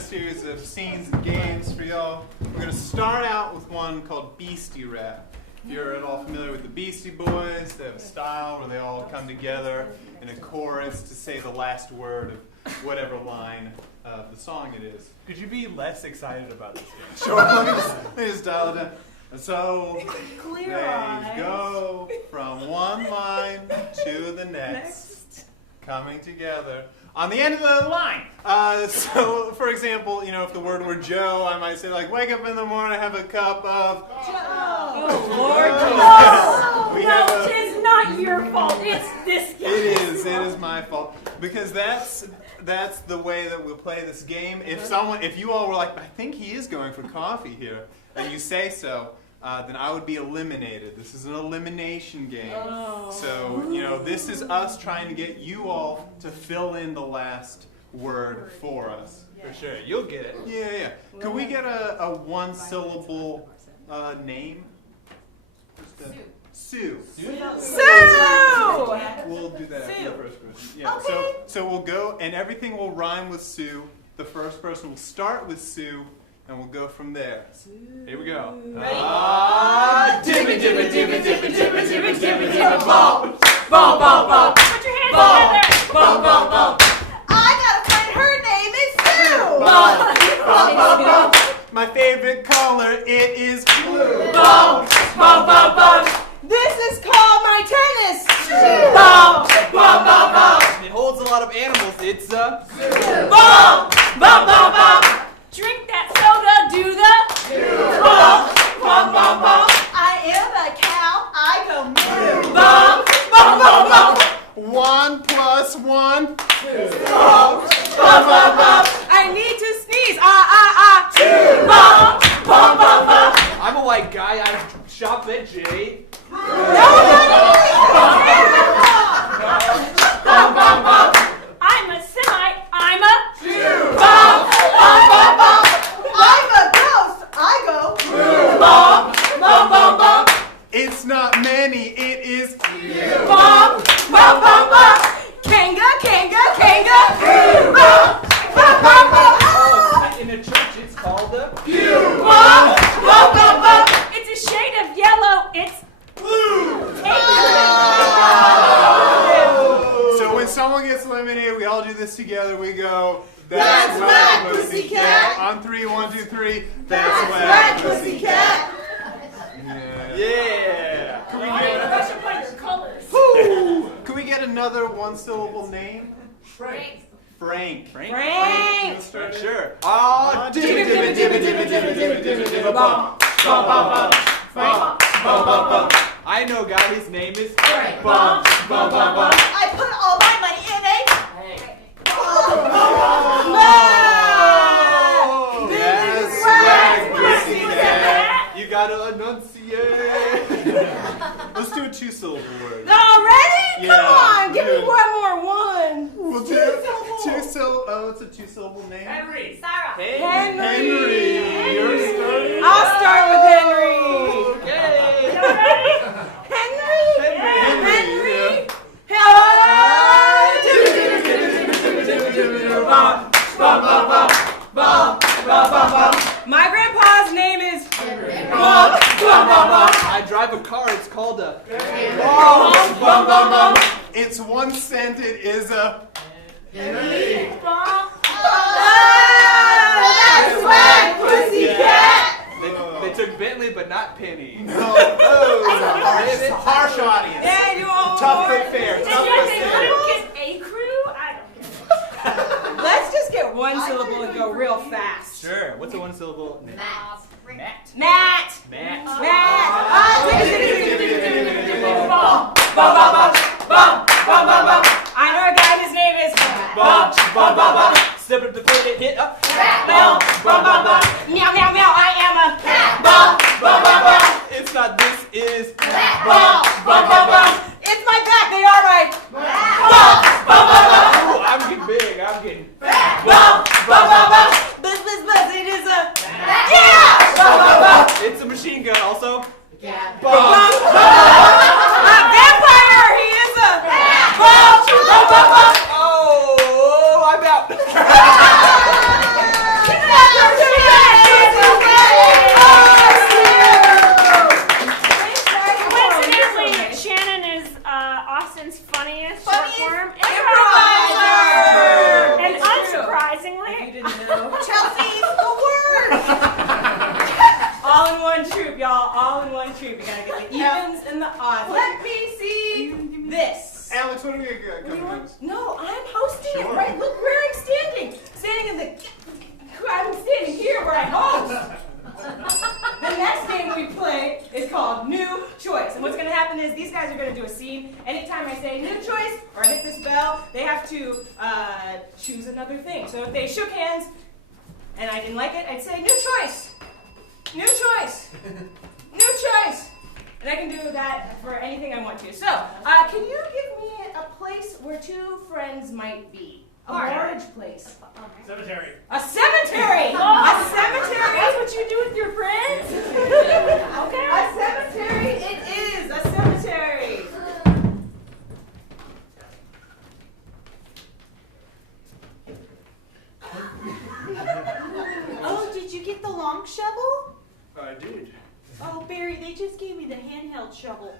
a series of scenes and games for y'all. We're going to start out with one called Beastie Rap. If you're at all familiar with the Beastie Boys, they have a style where they all come together in a chorus to say the last word of whatever line of the song it is. Could you be less excited about this game? Sure, let me just dial it down. So Clear they eyes. go from one line to the next, coming together on the end of the line. So, for example, if the word were Joe, I might say like, "Wake up in the morning, have a cup of." Oh, Lord. No, it is not your fault. It's this guy. It is my fault because that's the way that we'll play this game. If you all were like, "I think he is going for coffee here," and you say so, then I would be eliminated. This is an elimination game. Oh. So, this is us trying to get you all to fill in the last word for us. For sure, you'll get it. Yeah. Could we get a one-syllable name? Sue. Sue! We'll do that after the first person. Yeah. Okay. So we'll go, and everything will rhyme with Sue. The first person will start with Sue, and we'll go from there. Here we go. Dibba dibba dibba dibba dibba dibba dibba dibba Ball, ball, ball. Put your hands together. ball ball ball. I got a friend, her name is Sue! My favorite color, it is blue. Ball, ball, ball, ball. This is called my tennis shoe! Ball, ball, ball, ball. It holds a lot of animals. It's a Ball, ball, ball, ball. Drink that soda, do the ball, ball, ball, ball. I am a cow, I go moo! Ball, ball, ball, ball. 1 + 1. Ball, ball, ball, ball. I need to sneeze! Ball, ball, ball, ball. I'm a white guy. I shop at J. Ball, ball, ball. I'm a Semite, I'm a ball, ball, ball, ball. I'm a ghost, I go Ball, ball, ball, ball. It's not many, it is Ball, ball, ball, ball. Kanga, kanga, kanga! Ball, ball, ball, ball. Oh, in a church, it's called a Ball, ball, ball, ball. It's a shade of yellow, it's blue. So when someone gets eliminated, we all do this together. We go, That's right, pussycat. On 3, 1, 2, 3. That's right, pussycat! yeah. I should play your colors. Can we get another one-syllable name? Frank. Frank. Frank! Start. Sure. Dibba dibba dibba dibba dibba dibba dibba dibba bum. Ball, ball, ball. Frank. Bum bum bum. I know a guy. His name is Frank. Bum bum bum bum. I put all my money in a... That's right, pussycat. You gotta enunciate. Let's do a two-syllable word. Already? Yeah, Come on, give me good. one more one. We'll do two-syllable. Oh, it's a two-syllable name. Henry. Sarah. Henry. You're starting. I'll start with Henry. Okay. You ready? Henry? Henry. My grandpa's name is I drive a car. It's called a It's 1 cent. It is a Ball. That's right, pussycat! They took Bentley, but not Penny. No. Oh, it's a harsh audience. Yeah, you all Tough but fair. Did Tough you but think fair. I get a crew? I don't know. Let's just get one syllable and go real fast. Sure. What's a one-syllable name? Matt. Matt! Matt. Ball, ball, ball, ball, ball, ball, ball, ball. I know a guy, his name is Ball, ball, ball, ball. Step up the foot and hit up. Ball, ball, ball, ball. Meow, meow, meow, I am a Ball, ball, ball, ball. It's not this, is Ball, ball, ball, ball. It's my back, they are right. Ball, ball, ball, ball. Ooh, I'm getting big. I'm getting. Ball, ball, ball, ball. Buzz, buzz, buzz, it is a... Yeah! Ball, ball, ball. It's a machine gun also. Yeah. Ball. A vampire, he is a... Ball, ball, ball, ball. Oh, I'm out. Boston's funniest short form improviser. And It's true. unsurprisingly, You didn't know. Chelsea's the worst. All in one troop, y'all. All in one troop. You gotta get the evens and the odds. Let me see this. Alex, what are we What do you coming want? to? No, I'm hosting Sure. it, right? Look where I'm standing. I'm standing here where I host. The next game we play is called New Choice. And what's going to happen is these guys are going to do a scene. Anytime I say new choice or hit this bell, they have to choose another thing. So if they shook hands and I didn't like it, I'd say new choice. New choice. New choice. And I can do that for anything I want to. So, can you give me a place where two friends might be? A large place. Cemetery. A cemetery! A cemetery! that's what you do with your friends? Okay. A cemetery it is! A cemetery! Oh, did you get the long shovel? I did. Oh, Barry, they just gave me the handheld shovel.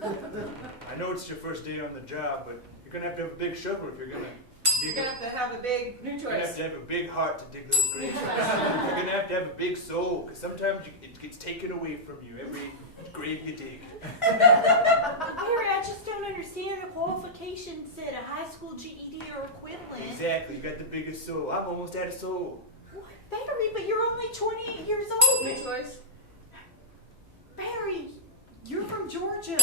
I know it's your first day on the job, but you're gonna have to have a big shovel if you're gonna You're dig gonna it. have to have a big new You're gonna have choice. to have a big heart to dig those graves. You're gonna have to have a big soul, because sometimes it gets taken away from you every grave you dig. Barry, I just don't understand. The qualification said a high school GED or equivalent. Exactly, you got the biggest soul. I've almost had a soul. What? Barry, but you're only 28 years old. New choice. Barry, you're from Georgia.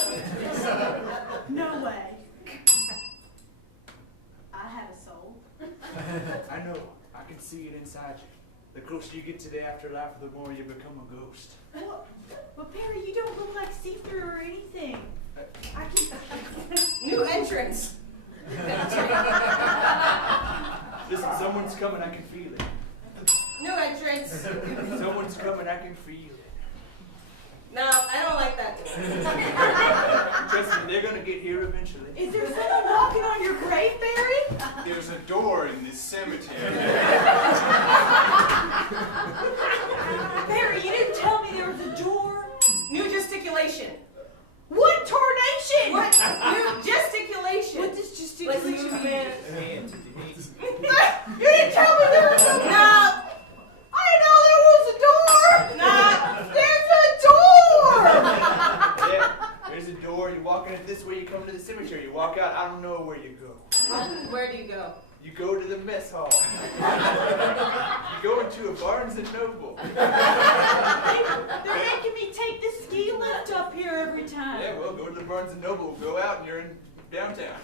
No way. I have a soul. I know, I can see it inside you. The closer you get to the afterlife, the more you become a ghost. What? But Barry, you don't look like see-through or anything. I can. New entrance. Listen, someone's coming, I can feel it. New entrance. Someone's coming, I can feel it. No, I don't like that. Trust me, they're gonna get here eventually. Is there someone walking on your grave, Barry? There's a door in this cemetery. Barry, you didn't tell me there was a door. New gesticulation. What tarnation? What? New gesticulation. What does Like gesticulation mean? movement. You didn't tell me there was a door. No. I didn't know there was a door. No. There's a door. Yeah, there's a door, you walk in it this way, you come to the cemetery. You walk out, I don't know where you go. Where do you go? You go to the mess hall. You go into a Barnes & Noble. They're making me take the ski lift up here every time. Yeah, well, go to the Barnes & Noble, go out, and you're in downtown.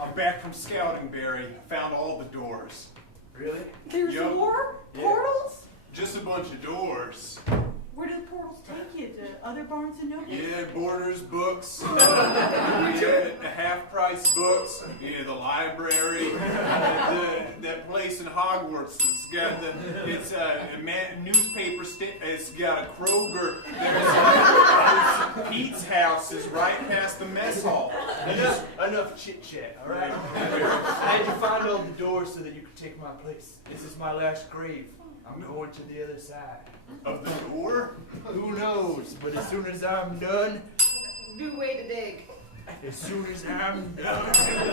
I'm back from scouting, Barry. I found all the doors. Really? There's Yup. more Yeah. portals. Just a bunch of doors. Where do the portals take you? To other Barnes and Noble? Yeah, Borders books. Yeah, half-price books. Yeah, the library. That place in Hogwarts. It's got it's a newspaper. It's got a Kroger. There's Pete's house is right past the mess hall. Enough chit chat, all right? I had to find all the doors so that you could take my place. This is my last grave. I'm going to the other side. Of the door? Who knows? But as soon as I'm done, New way to dig. as soon as I'm done,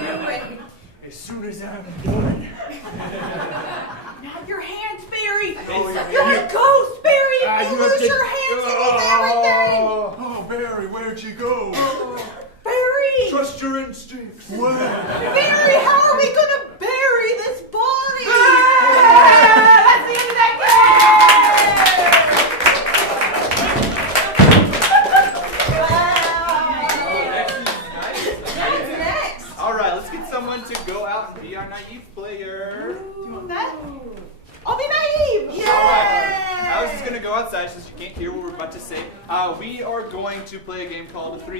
New way. as soon as I'm done. Not your hands, Barry. Oh, You're a ghost, Barry. Ah, You you lose have to- your hands, you lose everything. Oh, Barry, where'd you go? Barry. Trust your instincts. What? Barry, how are we gonna bury this body? That's the end of that What's next? All right, let's get someone to go out and be our naive player. Do you want that? I'll be naive. All right. Alice is going to go outside since you can't hear what we're about to say. We are going to play a game called Four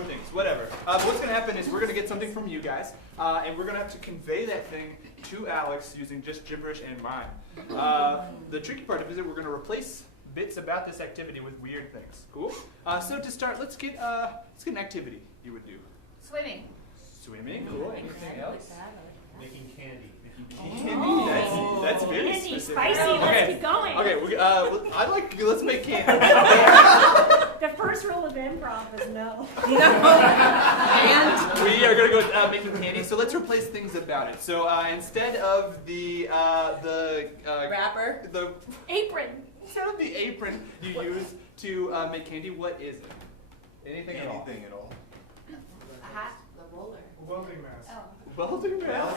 Things, whatever. What's going to happen is we're going to get something from you guys, and we're going to have to convey that thing to Alex using just gibberish and mime. The tricky part of it is that we're going to replace bits about this activity with weird things. Cool? So to start, let's get an activity you would do. Swimming. Swimming. Cool. Anything else? Making candy. Candy. That's very Candy, specific. spicy. Let's keep going. Okay, let's make candy. The first rule of improv is no. And We are going to go with making candy. So let's replace things about it. So instead of the wrapper. the Apron. instead of the apron you use to make candy, what is it? Anything at all? Anything at all. A hat. The roller. Welding mask. Oh. Welding mask.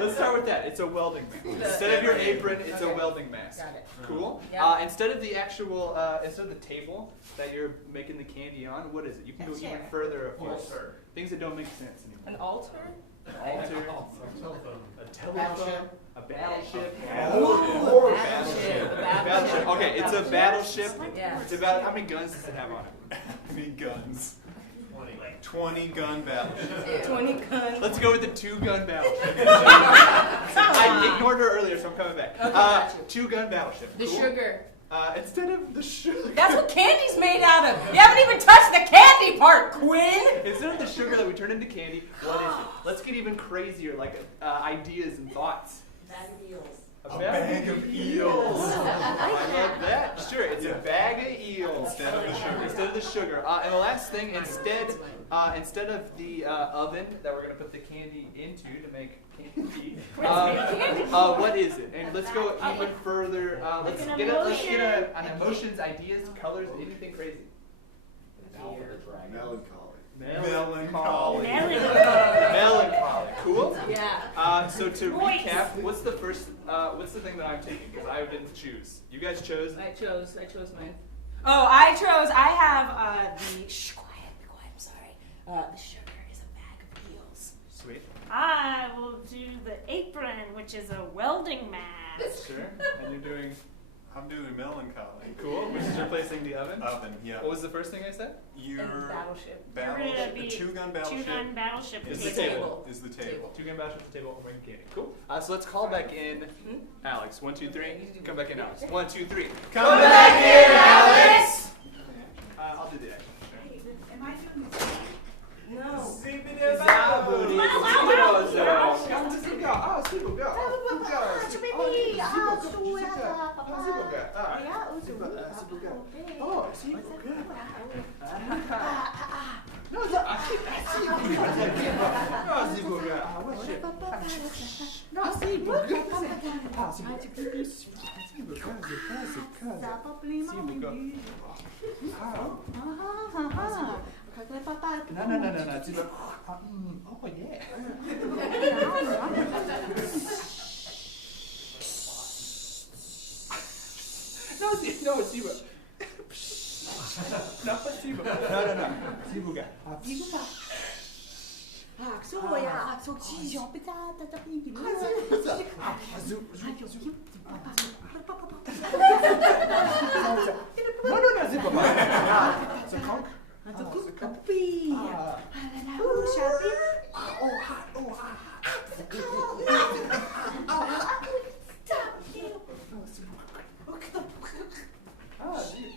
Let's start with that. It's a welding mask. Instead of your apron, it's a welding mask. Got it. Cool. Yeah. Instead of the actual, instead of the table that you're making the candy on, what is it? You can go A even chair. further afield. Things that don't make sense anymore. An altar? An altar, Telephone. a telephone, a battleship. Ooh, Battleship. a battleship. Okay, it's a battleship. Yeah. It's about how many guns does it have on it? How many guns? 20 gun battleship. 20 guns. Let's go with the 2-gun battleship. I ignored her earlier, so I'm coming back. Okay, got you. 2-gun battleship. The Cool. sugar. Instead of the sugar. That's what candy's made out of. You haven't even touched the candy part, Quinn. Instead of the sugar that we turn into candy, what is it? Let's get even crazier, like ideas and thoughts. Bag of eels. A A bag of eels. I love that. Sure, it's a bag of eels. Instead of the sugar. Instead of the sugar. And the last thing, instead of the oven that we're gonna put the candy into to make candy, what is it? And let's go even further. Let's Like an get emotion. an emotions, ideas, colors, anything crazy. Melancholy. Melancholy. Cool. Yeah. So to Voice. recap, what's the thing that I'm taking? Because I didn't choose. You guys chose. I chose mine. Oh, I have the quiet, I'm sorry. The sugar is a bag of eels. Sweet. I will do the apron, which is a welding mask. Sure. And you're doing I'm doing melancholy. cool, which is replacing the oven. Oven, yeah. What was the first thing I said? Your And battleship. You're gonna battleship, be the 2-gun battleship Two-gun battleship. Is table. the table. is the table. 2-gun battleship at the table, and we're making candy. Cool. So let's call back in Alex. 1, 2, 3. Come back in, Alex. 1, 2, 3. Come back in, Alex! I'll do the action. Am I doing this? No. No. Oh, yeah. No, it's Zebra. No, it's Zebra. No. Zebra. No, Zebra. So conk. Oh, yeah.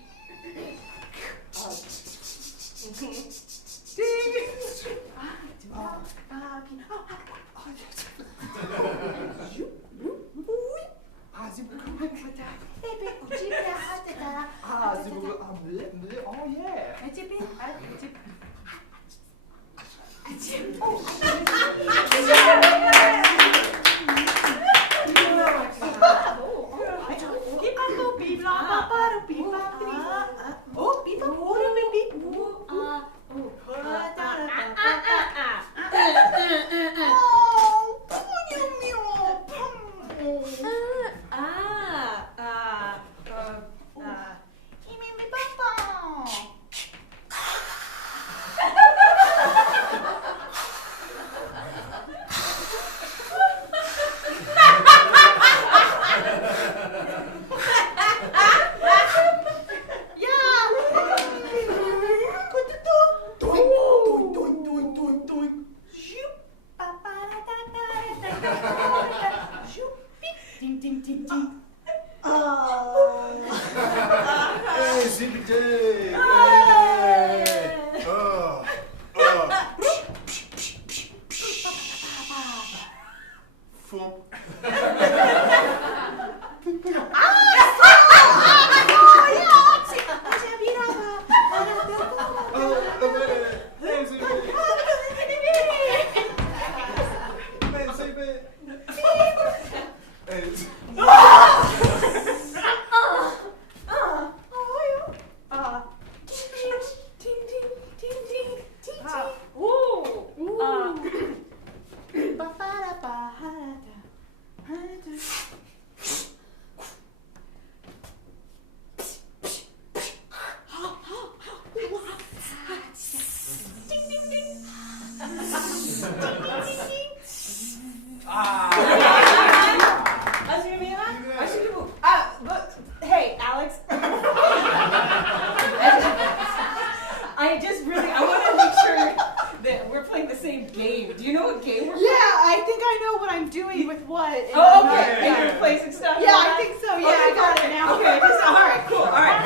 really, I want to make sure that we're playing the same game. Do you know what game we're playing? Yeah, I think I know what I'm doing with what. and Oh, I'm okay. not- And you're replacing stuff? Yeah, I think so. Yeah, I got it now. Okay, just, all right, cool. All right.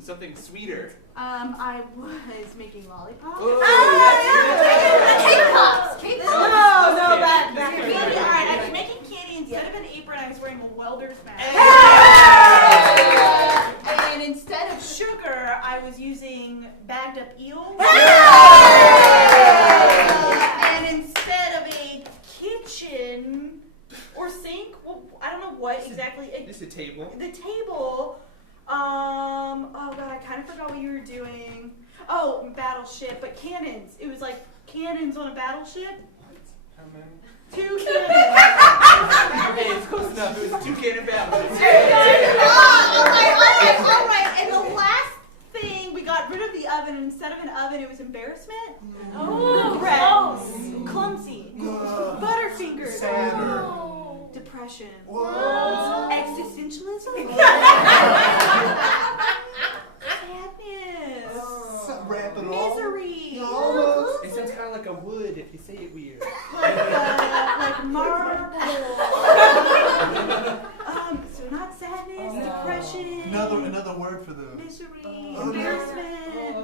Something sweeter. I was making lollipops. Oh, Cake pops. No, Alright, that. I was making candy. Instead of an apron, I was wearing a welder's mask. And instead of sugar, I was using bagged up eel. And instead of a kitchen or sink, well, I don't know what exactly. This is a table. The table. Oh god, I kind of forgot what you were doing. Oh, battleship, but cannons. It was like cannons on a battleship. How many? 2 cannons. Hey, it's close enough. It was 2 cannon battles. Alright. And the last thing, we got rid of the oven. Instead of an oven, it was embarrassment. Regrets. Clumsy. Butterfingers. Saturn. Depression. Whoa. Existentialism. Sadness. Misery. It sounds kind of like a wood if you say it weird. Like marble. So not sadness, depression. Another word for the Misery, embarrassment.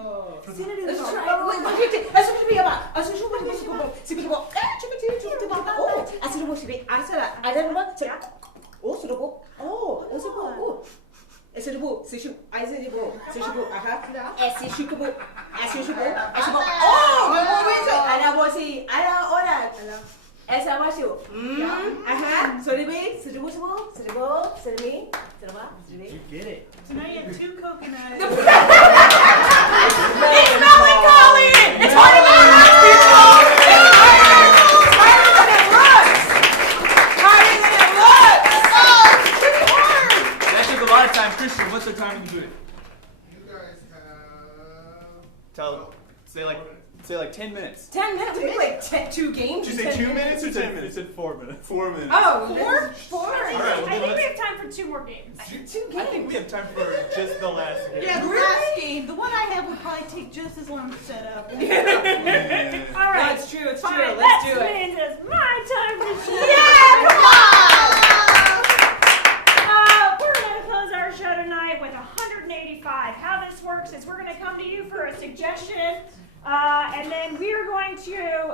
for the Synonyms. You get it. So now you have 2 coconuts. It's melancholy! It's harder than it looks, people! It's harder than it looks! Harder than it looks! Oh, it's pretty hard! That took a lot of time. Christian, what's the time you do it? You guys have... Say like 10 minutes. 10 minutes? We played 2 games. Did you say 2 minutes or 10 minutes? You said 4 minutes. 4 minutes. Oh, 4? All right, I think we have time for 2 more games. 2 games? I think we have time for just the last game. Yeah, the last game. The one I have would probably take just as long to set up. Yeah. All right. That's true, it's Fine. true. Let's That do it. means it's my time to choose. Yeah, come on! We're going to close our show tonight with 185. How this works is we're going to come to you for a suggestion, and then we are going to,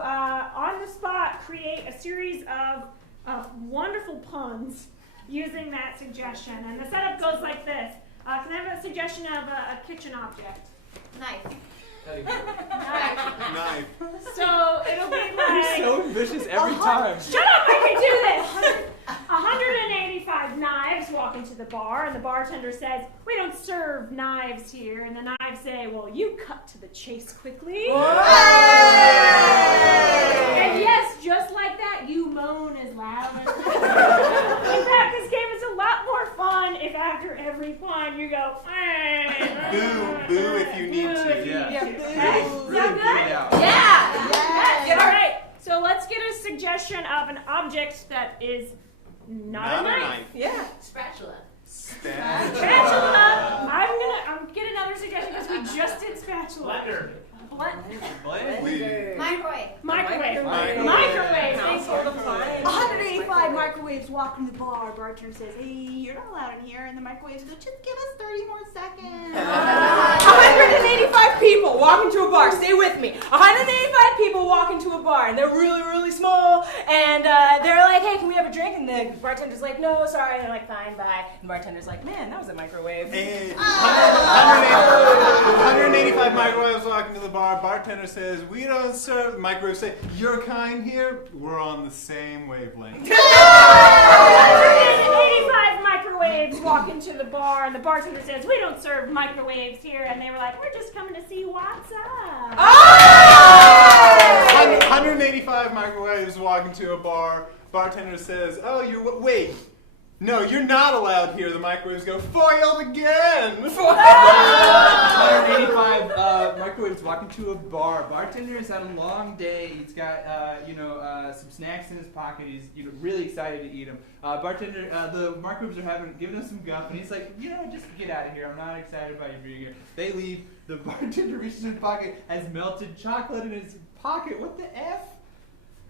on the spot, create a series of wonderful puns using that suggestion. And the setup goes like this. Can I have a suggestion of a kitchen object? Knife. Knife. So it'll be like... So ambitious every time. Shut up, I can do this! 185 knives walk into the bar, and the bartender says, "We don't serve knives here." And the knives say, "Well, you cut to the chase quickly." And yes, just like that, you moan as loud as In fact, this game is a lot more fun if after every pun you go, Boo if you need to. Yeah. Okay? Really Sound get good? it out. Yeah! All right, so let's get a suggestion of an object that is not a knife. Yeah. Spatula. Spatula. I'm get another suggestion because we just did spatula. Blender. What? Blender. Microwave. Microwave. Microwave. Microwave. Thanks for the fun. 185 microwaves walk in the bar. Bartender says, "Hey, you're not allowed in here." And the microwaves go, "Just give us 30 more seconds." 185 people walk into a bar. Stay with me. 185 people walk into a bar, and they're really, really small. And they're like, "Hey, can we have a drink?" And the bartender's like, "No, sorry." And they're like, "Fine, bye." And the bartender's like, "Man, that was a microwave." And 185 microwaves walk into the bar. Bartender says, "We don't serve." Microwaves say, "Your kind here, we're on the same wavelength." 185 microwaves walk into the bar, and the bartender says, "We don't serve microwaves here." And they were like, "We're just coming to see what's up." 185 microwaves walk into a bar. Bartender says, "Oh, wait. No, you're not allowed here." The microwaves go, "Foiled again!" 185 microwaves walk into a bar. Bartender has had a long day. He's got some snacks in his pocket. He's really excited to eat them. Bartender, the microwaves are giving us some guff, and he's like, "Just get out of here. I'm not excited about you being here." They leave. The bartender reaches in his pocket, has melted chocolate in his pocket. What the F?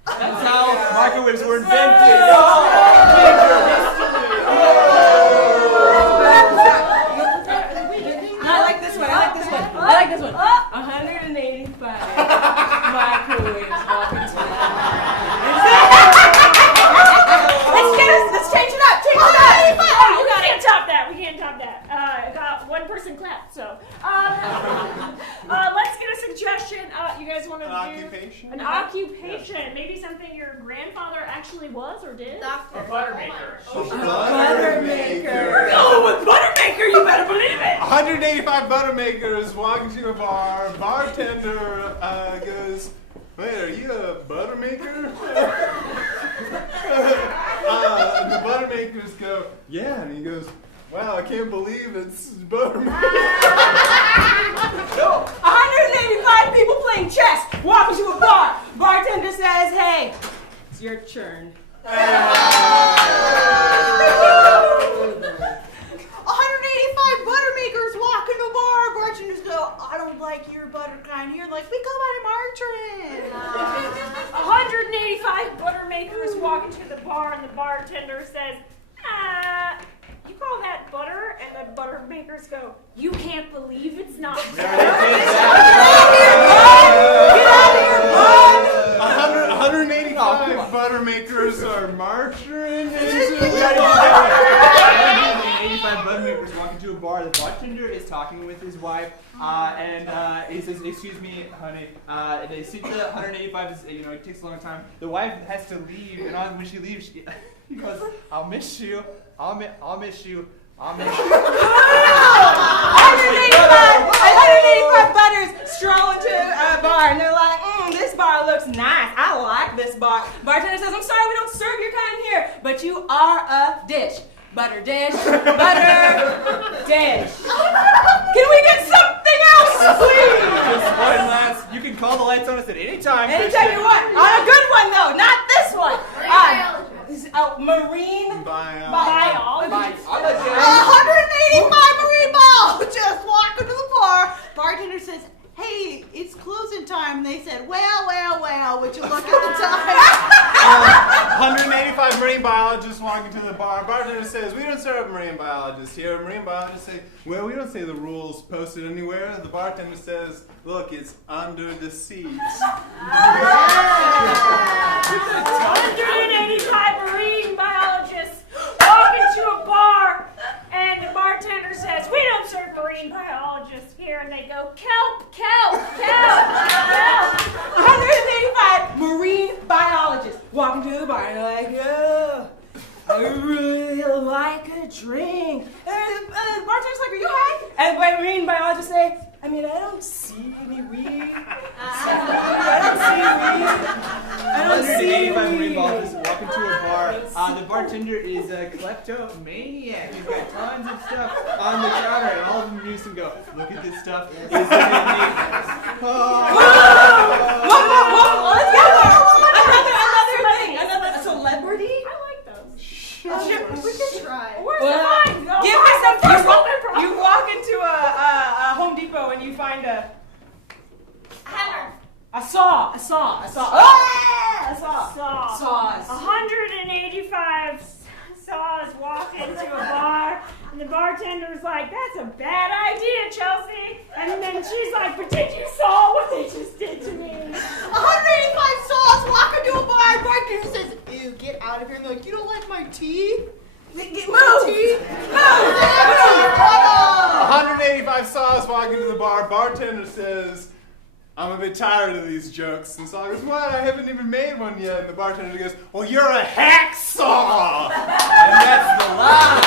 That's how microwaves were invented. I like this one. 185 microwaves walk into the bar. Let's change it up. Oh, you can't top that. We can't top that. Got one person clapped, so. Let's get a suggestion. You guys want to do occupation? an occupation? Maybe something your grandfather actually was or did? Doctor. A buttermaker. Buttermaker. Oh, with Buttermaker, you better believe it. 185 buttermakers walk into a bar. Bartender goes, "Wait, are you a buttermaker?" And the buttermakers go, "Yeah," and he goes, "Wow, I can't believe it's buttermaker." 185 people playing chess walk into a bar. Bartender says, "Hey, it's your turn." 185 buttermakers walk in the bar. Bartenders go, "I don't like your butter kind here." Like, "We go by margarine." 185 Buttermakers walk into the bar, and the bartender says, "You call that butter?" And the Buttermakers go, "You can't believe it's not butter." Get out of here, bud! 185 buttermakers are margarine. 185 buttermakers walk into a bar. The bartender is talking with his wife, and he says, "Excuse me, honey. And they see the 185 is, it takes a long time. The wife has to leave, and when she leaves, she goes, I'll miss you. I'll miss you. I'll miss you. 185 butters stroll into a bar, and they're like, this bar looks nice. I like this bar. Bartender says, I'm sorry, we don't serve your kind here, but you are a dish. Butter dish, butter dish. Can we get something else, please? Just one last. You can call the lights on us at any time. Anytime you want. On a good one, though, not this one. Marine biology. 185 marine balls just walk into the bar. Bartender says, hey, it's closing time. And they said, well, would you look at the time? 185 marine biologists walking to the bar. Bartender says, we don't serve marine biologists here. Marine biologists say, well, we don't say the rules posted anywhere. The bartender says, look, it's under the seats. 185 marine biologists walk into a bar, and the bartender says, we don't serve marine biologists here, and they go, kelp, kelp, kelp, kelp. 185 marine biologists walking to the bar, and they're like, oh, I really like a drink. And the bartender's like, are you high? And the marine biologists say, I don't see any weed. I don't see any 185 marine weed. biologists walk into a bar. The bartender is a kleptomaniac. He's got tons of stuff on the counter, and all of them use and go, look at this stuff. Isn't it neat? Another thing. Another celebrity. I like those. We can try. Where's the wine? No, Give me some. first You walk into a Home Depot and you find a hammer. a saw. A saw. Saws. 185 saws walk into a bar, and the bartender's like, that's a bad idea, Chelsea. And then she's like, but did you saw what they just did to me? 185 saws walk into a bar. Bartender says, ew, get out of here. And they're like, you don't like my tea? Move. 185 saws walk into the bar. Bartender says, I'm a bit tired of these jokes. And Saw goes, what? I haven't even made one yet. And the bartender goes, well, you're a hacksaw. And that's the lie.